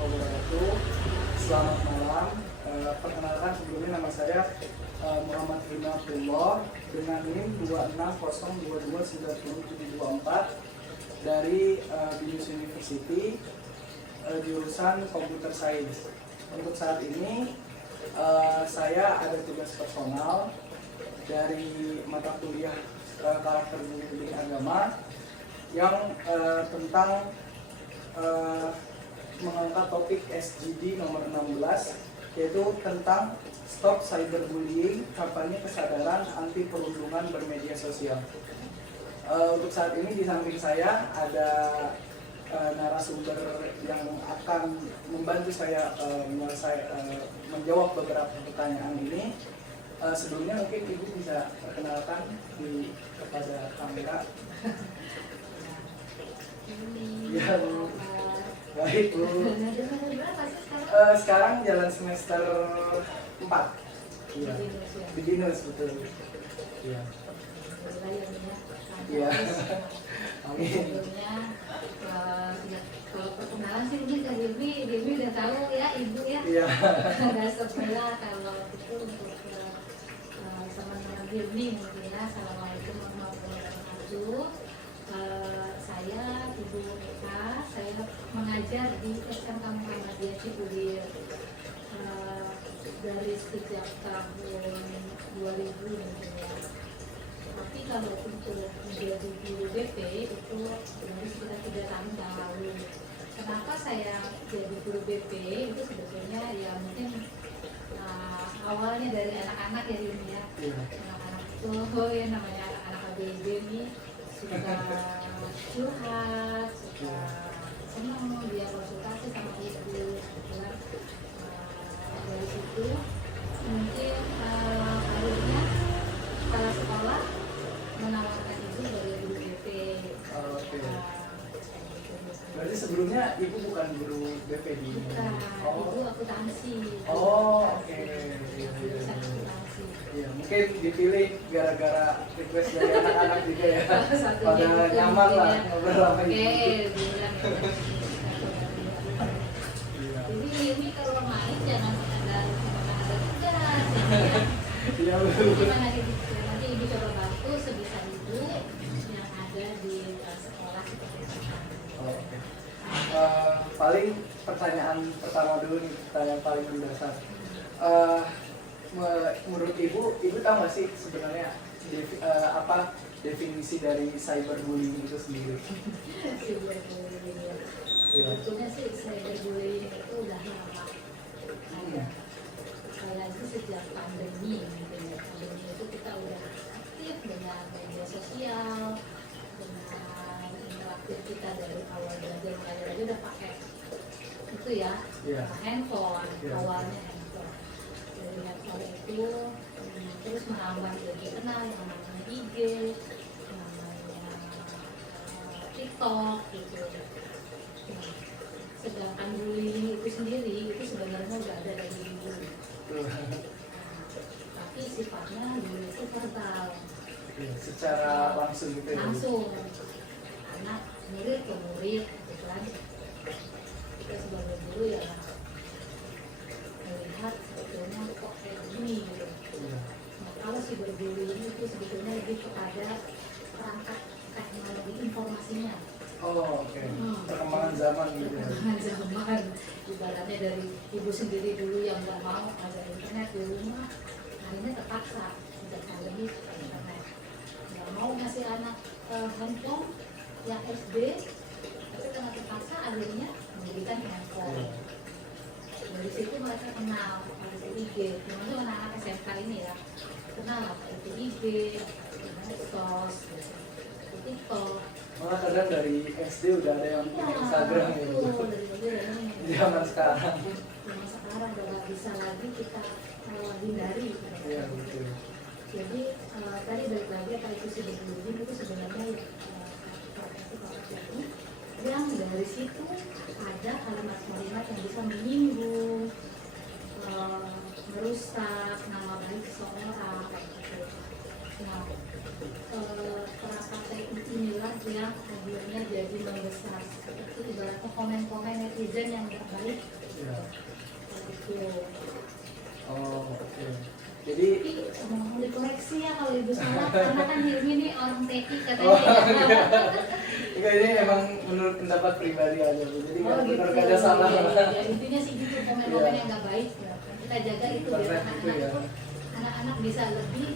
wabarakatuh. Selamat malam. Perkenalkan sebelumnya nama saya Muhammad Firman Abdullah dengan NIM 2602290724 dari Binus University, jurusan Computer Science. Untuk saat ini saya ada tugas personal dari mata kuliah karakter budaya agama yang tentang mengangkat topik SGD nomor 16, yaitu tentang Stop Cyberbullying, kampanye kesadaran anti perundungan bermedia sosial. Untuk saat ini di samping saya ada narasumber yang akan membantu saya menjawab beberapa pertanyaan ini. Sebelumnya mungkin Ibu bisa perkenalkan kepada kamera. Ya, baik Bu. Sekarang jalan semester 4. Iya. Di Binus, betul. Iya. Iya. Amin. Kalau perkenalan sih ini ke Dewi udah tahu ya Ibu ya. Iya. Ada sebelah kalau itu untuk teman-teman Dewi mungkin ya. Assalamualaikum warahmatullahi wabarakatuh. Saya Ibu Eka, saya mengajar di SMK Muhammadiyah Cipulir dari sejak tahun 2000 mungkin ya. Tapi kalau untuk menjadi guru BP itu baru sekitar 3 tahun yang lalu. Kenapa saya jadi guru BP itu sebetulnya ya mungkin awalnya dari anak-anak ya ini ya. Anak-anak itu ya namanya anak-anak ABG ini suka curhat, suka senang dia konsultasi sama ibu. Dari situ mungkin akhirnya kepala sekolah menawarkan ibu dari guru BP. Oke. Berarti sebelumnya Ibu bukan guru BP di ini? Bukan, Ibu akuntansi. Oh, oke. Jurusan akuntansi. Iya, mungkin dipilih gara-gara request dari anak-anak juga ya. Pada Satunya nyaman lah ya. ngobrol sama Ibu. Oke, bilang ya. Jadi ini kalau main jangan sekedar ada tugas. Iya betul. Gimana nanti Ibu coba bantu sebisa Ibu yang ada di sekolah seperti itu. Oh, oke. Paling pertanyaan pertama dulu nih, pertanyaan paling mendasar. Menurut Ibu tahu nggak sih sebenarnya apa definisi dari cyberbullying itu sendiri? Cyberbullying ya. Sebetulnya sih cyberbullying itu udah lama ada. Saya itu sejak pandemi, pandemi itu kita udah aktif dengan media sosial, dengan interaktif kita dari awal belajar mengajar aja udah pakai itu ya, handphone, awalnya handphone. Dari handphone itu terus menambah lebih kenal yang namanya IG, namanya TikTok gitu. Nah, sedangkan bullying itu sendiri itu sebenarnya udah ada dari dulu. Tapi sifatnya dulu itu verbal. Secara langsung gitu ya? Langsung. Anak murid ke murid gitu kan. Kita sebagai guru ya melihat sebetulnya kok kayak gini gitu. Nah, kalau cyberbullying itu sebetulnya lebih kepada perangkat teknologi informasinya. Oh, oke. Perkembangan zaman gitu ya? Perkembangan zaman. Ibaratnya dari ibu sendiri dulu yang nggak mau ada internet di rumah, akhirnya terpaksa sejak pandemi internet. Nggak mau ngasih anak handphone yang SD, tapi karena terpaksa akhirnya memberikan handphone. Dari situ mereka kenal itu IG, termasuk anak-anak SMK ini ya, kenal apa itu IG, medsos, TikTok. Malah kadang dari SD udah ada yang punya Instagram gitu. Di zaman sekarang. Zaman sekarang udah nggak bisa lagi kita hindari. Iya betul. Jadi tadi balik lagi apa itu cyberbullying itu sebenarnya yang dari situ ada kalimat-kalimat yang bisa menyinggung, merusak nama baik seseorang. Nah, perasaan inilah yang akhirnya jadi membesar. Seperti ibaratnya komen-komen netizen yang nggak baik. Ya. Gitu. Oh, oke. Jadi Tapi mau dikoreksi ya kalau ibu salah, karena kan Hilmi ini orang TI oh, katanya. Ya. enggak, ini emang menurut pendapat pribadi aja Bu. Jadi Oh nggak gitu. benar ada salah. Ya, intinya sih gitu, komen-komen Iya. yang nggak baik. Ya. Kita jaga itu biar Konsep anak-anak gitu ya. itu, anak-anak bisa lebih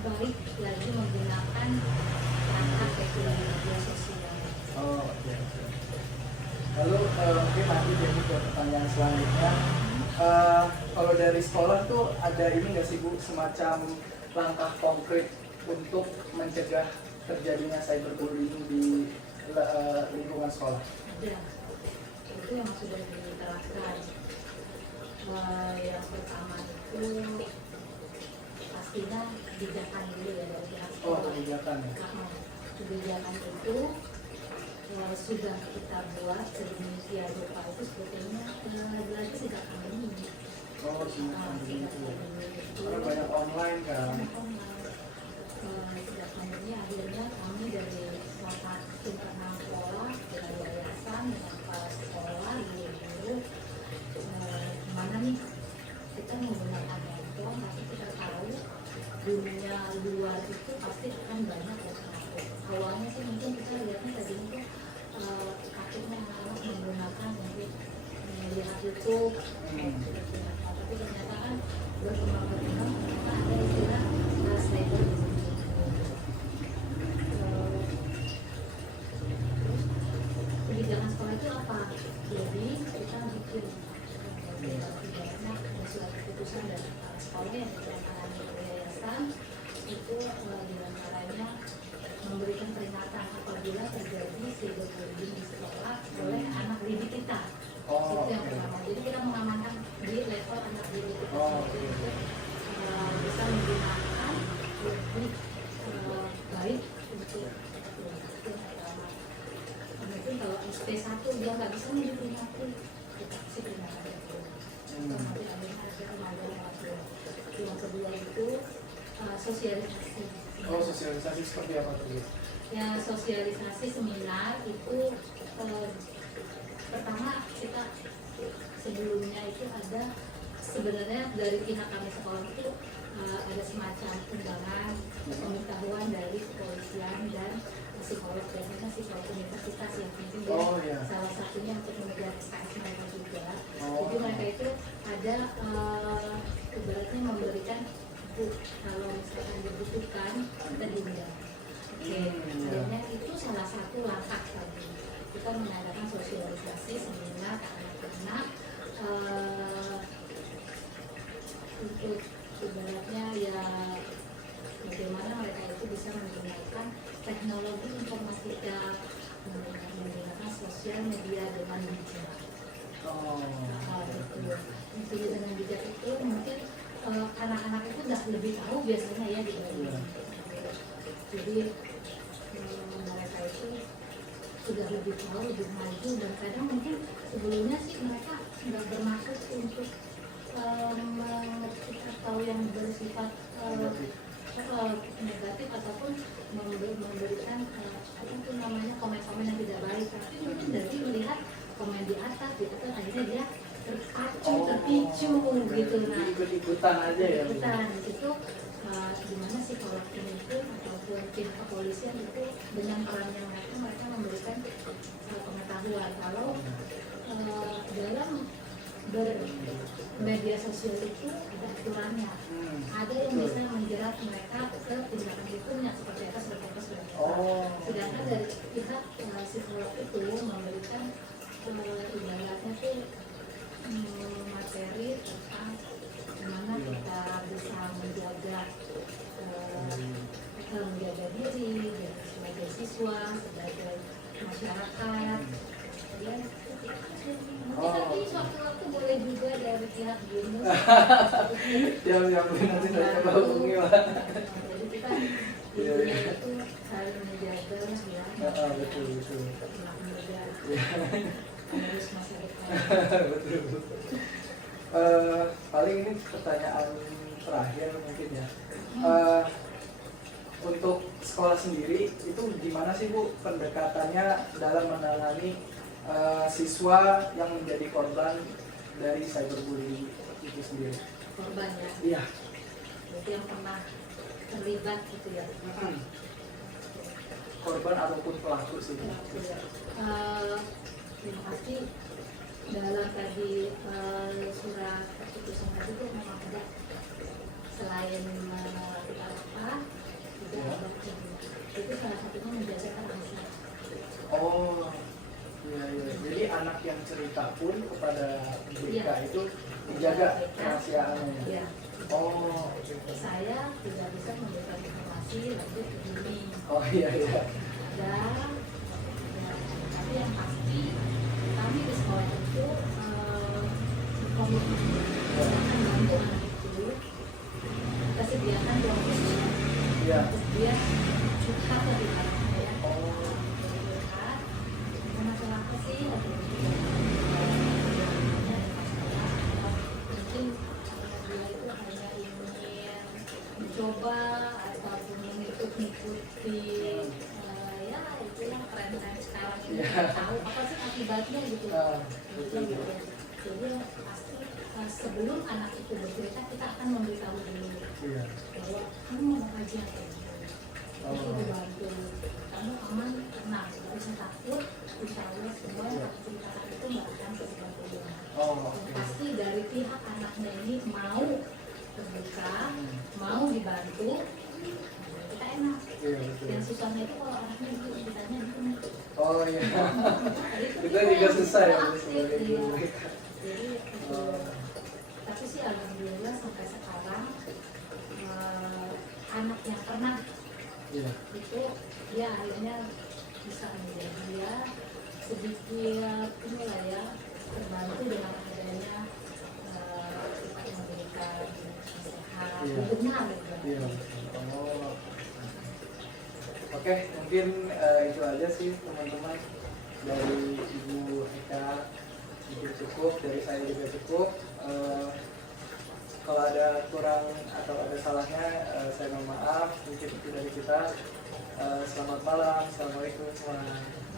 baik lagi menggunakan perangkat teknologi media sosial. Oh, oke. Oke. Lalu mungkin nanti jadi ke pertanyaan selanjutnya. Kalau dari sekolah tuh ada ini nggak sih Bu, semacam langkah konkret untuk mencegah terjadinya cyberbullying di lingkungan sekolah? Ada, itu yang sudah diterapkan. Yang pertama itu pastinya kebijakan dulu ya dari pihak Oh, sekolah. kebijakan. Kebijakan itu sudah kita buat sedemikian rupa itu sebetulnya lagi sejak pandemi. Oh, semacam Sejak begitu. pandemi itu Karena banyak online kan. sejak pandemi akhirnya kami dari salah satu internal sekolah dengan yayasan dengan kepala sekolah guru-guru mana nih kita menggunakan handphone, tapi kita tahu dunia luar itu pasti akan banyak yang takut. Awalnya sih mungkin kita lihatnya tadi itu takutnya anak-anak menggunakan untuk melihat YouTube, tapi ternyata kan berkembang ternyata ada istilah cyberbullying. Kebijakan sekolah itu apa? Jadi kita bikin ibaratnya ada surat keputusan dari kepala sekolah yang ditandatangani oleh yayasan itu diantaranya memberikan peringatan apabila terjadi cyberbullying di sekolah oleh anak didik kita. Oh, Itu yang oke. pertama. Jadi kita mengamankan di level anak didik kita Oh, sendiri oke. untuk bisa menggunakan lebih baik untuk itu yang pertama. Mungkin kalau SP1 dia nggak bisa nih diperingati, kita kasih peringatan itu. Nanti akhirnya ada remaja yang waktu. Yang kedua itu sosialisasi. Oh, sosialisasi seperti apa tuh? Ya, sosialisasi seminar itu pertama kita sebelumnya itu ada sebenarnya dari pihak kami sekolah itu ada semacam undangan pengetahuan dari kepolisian dan psikolog, biasanya psikolog universitas yang penting ya. Oh, iya. Salah satunya untuk mengejar SKS mereka juga. Oh. Jadi mereka itu ada ibaratnya memberikan kalau misalkan dibutuhkan kita diundang. Oke, akhirnya itu salah satu langkah tadi kita mengadakan sosialisasi seminar ke anak-anak untuk ibaratnya ya bagaimana mereka itu bisa menggunakan teknologi informatika, menggunakan sosial media dengan bijak. Oh. Gitu. Jadi dengan bijak itu mungkin anak-anak itu udah lebih tahu biasanya ya dibanding. Jadi mereka itu sudah lebih tahu, lebih maju, dan kadang mungkin sebelumnya sih mereka nggak bermaksud untuk atau yang bersifat negatif ataupun memberikan apa itu namanya komen-komen yang tidak baik, tapi mungkin dari melihat komen di atas gitu kan akhirnya dia terpicu gitu. Nah, ikut-ikutan aja ya. ikutan itu gimana sih kalau ini itu ataupun pihak kepolisian itu dengan perannya mereka memberikan pengetahuan kalau dalam bermedia sosial itu ada aturannya, ada yang bisa menjerat mereka ke tindakan hukumnya seperti apa. Sedangkan dari pihak psikolog itu memberikan ibaratnya tuh materi tentang bagaimana kita bisa menjaga diri sebagai siswa, sebagai masyarakat. Ya, mungkin nanti suatu-waktu boleh juga dari pihak BINUS. Yang nanti saya coba hubungi lah. Jadi kita intinya itu saling menjaga ya. Betul. Anak muda harus masa depan. Betul. Paling ini pertanyaan terakhir mungkin ya. Untuk sekolah sendiri itu gimana sih Bu pendekatannya dalam menangani siswa yang menjadi korban dari cyberbullying itu sendiri. Korban ya. Iya. Berarti yang pernah terlibat gitu ya. Korban ataupun pelaku sih. Pelaku ya. Terima kasih. Dalam tadi surat keputusan tadi itu memang ada selain melakukan apa juga Ya. ada itu salah satunya menjaga rahasia. Oh, iya iya. Jadi anak yang cerita pun kepada BK Iya. itu dijaga kerahasiaannya. Ya. Oh, Saya tidak bisa memberikan informasi lanjut begini. oh iya iya. Dan ya, tapi yang pasti kami di sekolah itu komitmen akan membantu anak itu. Kita sediakan ruang khusus. Iya. Terus dia curhat lebih banyak ya. Oh, Curhat. Masalah apa sih? Mungkin dia itu hanya ingin mencoba ataupun mengikuti ya itu yang tren-tren sekarang ini nggak tahu apa sih akibatnya gitu. betul. Jadi pasti sebelum anak itu bercerita kita akan memberitahu dulu Iya. bahwa kamu mau kajian itu dibantu, kamu aman, tenang, nggak usah takut, insya Allah semua yang aku ceritakan itu nggak akan sesuatu yang Oh, yang oke. pasti dari pihak anaknya ini mau terbuka, mau dibantu, nah, kita enak. Iya betul. Yang susahnya itu kalau anaknya itu ceritanya gitu. Oh iya. Itu Kita juga susah ya aktif, sebagai iya. guru. Jadi tapi sih alhamdulillah sampai sekarang anak yang pernah Iya. itu dia akhirnya bisa menjadi dia sedikit inilah ya terbantu dengan adanya kita memberikan nasihat Iya. benar gitu. Iya. Oh. Oke, mungkin itu aja sih teman-teman dari Ibu Eka. Mungkin cukup, dari saya juga cukup. Kalau ada kurang atau ada salahnya, saya mohon maaf. Mungkin itu dari kita. Selamat malam, assalamualaikum warahmatullahi wabarakatuh.